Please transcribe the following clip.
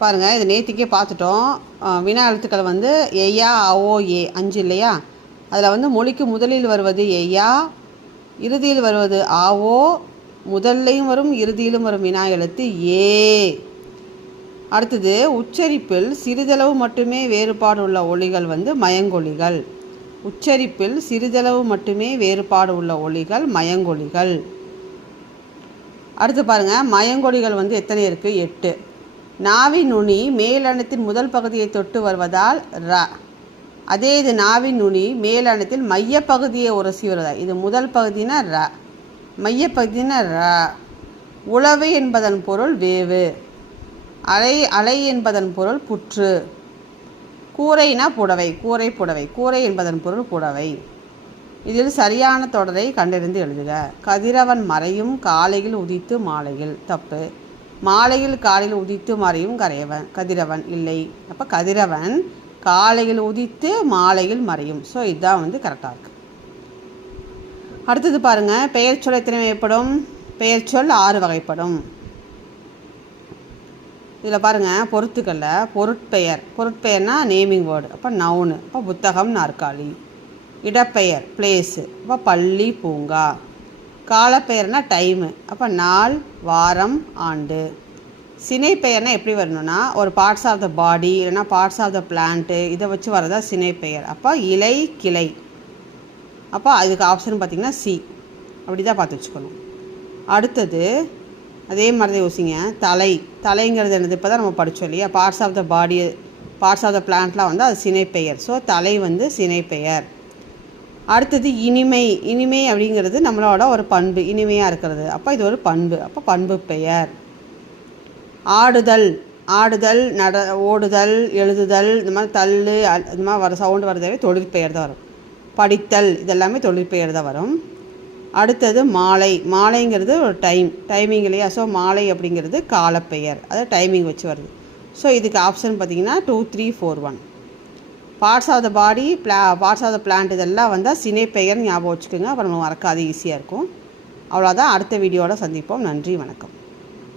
பாருங்கள், இது நேற்றுக்கே பார்த்துட்டோம். வினா எழுத்துக்கள் வந்து எய்யா, அஓ, ஏ 5 இல்லையா? அதில் வந்து மொழிக்கு முதலில் வருவது எய்யா, இறுதியில் வருவது ஆவோ, முதல்லையும் வரும் இறுதியிலும் வரும் வினா எழுத்து ஏ. அடுத்தது உச்சரிப்பில் சிறிதளவு மட்டுமே வேறுபாடு உள்ள ஒலிகள் வந்து மயங்கொலிகள். உச்சரிப்பில் சிறிதளவு மட்டுமே வேறுபாடு உள்ள ஒலிகள் மயங்கொலிகள். அடுத்து பாருங்கள், மயங்கொலிகள் வந்து எத்தனை இருக்குது? 8. நாவின் நுனி மேலெண்ணத்தின் முதல் பகுதியை தொட்டு வருவதால் ர. அதே இது நாவின் நுனி மேலெண்ணத்தில் மையப்பகுதியை உரசி வருவதா. இது முதல் பகுதினா ர, மையப்பகுதினா ர. உளவு என்பதன் பொருள் வேவு. அலை அலை என்பதன் பொருள் புற்று. கூரைனா புடவை, கூரை புடவை. கூரை என்பதன் பொருள் புடவை. இதில் சரியான தொடரை கண்டறிந்து எழுதுக. கதிரவன் மறையும் காலையில் உதித்து மாலையில். தப்பு. மாலையில் காலையில் உதித்து மறையும் கதிரவன் இல்லை. அப்போ கதிரவன் காலையில் உதித்து மாலையில் மறையும். ஸோ இதுதான் வந்து கரெக்டாக இருக்குது. அடுத்தது பாருங்கள், பெயர் சொல் எத்தனை வகைப்படும்? பெயர் சொல் 6 வகைப்படும். இதில் பாருங்கள், பொறுத்துக்களில் பொருட்பெயர். பொருட்பெயர்னா நேமிங் வேர்டு. அப்போ நவுனு. அப்போ புத்தகம், நாற்காலி. இடப்பெயர் பிளேஸு. அப்போ பள்ளி, பூங்கா. காலப்பெயர்னா டைமு. அப்போ நாள், வாரம், ஆண்டு. சினைப்பெயர்னால் எப்படி வரணும்னா ஒரு பார்ட்ஸ் ஆஃப் த பாடி இல்லைனா பார்ட்ஸ் ஆஃப் த பிளான்ட்டு இதை வச்சு வரதா சினைப்பெயர். அப்போ இலை, கிளை. அப்போ அதுக்கு ஆப்ஷன் பார்த்திங்கன்னா சி. அப்படி தான் பார்த்து வச்சுக்கணும். அடுத்தது அதே மாதிரி தான் யோசிங்க. தலை. தலைங்கிறது என்னது? இப்போ தான் நம்ம படித்தோம் இல்லையா? Parts of the body, parts of the பிளான்ட்லாம் வந்து அது சினைப்பெயர். ஸோ தலை வந்து சினைப்பெயர். அடுத்தது இனிமை. இனிமை அப்படிங்கிறது நம்மளோட ஒரு பண்பு, இனிமையாக இருக்கிறது. அப்போ இது ஒரு பண்பு. அப்போ பண்பு பெயர். ஆடுதல். ஆடுதல், ஓடுதல், எழுதுதல், இந்த மாதிரி தள்ளு, இந்த மாதிரி வர சவுண்டு வரதாவே தொழிற்பெயர் தான் வரும். படித்தல், இதெல்லாமே தொழிற்பெயர் தான் வரும். அடுத்தது மாலை. மாலைங்கிறது ஒரு டைமிங் இல்லையா? ஸோ மாலை அப்படிங்கிறது காலப்பெயர், அது டைமிங் வச்சு வருது. ஸோ இதுக்கு ஆப்ஷன் பார்த்திங்கன்னா 2, 3, 4, 1. Parts of the body, parts of the plant இதெல்லாம் வந்தால் சினைப்பெயர் ஞாபகம் வச்சுக்கோங்க. அப்புறம் நம்ம மறக்காது, ஈஸியாக இருக்கும். அவ்வளோதான். அடுத்த வீடியோவில் சந்திப்போம். நன்றி, வணக்கம்.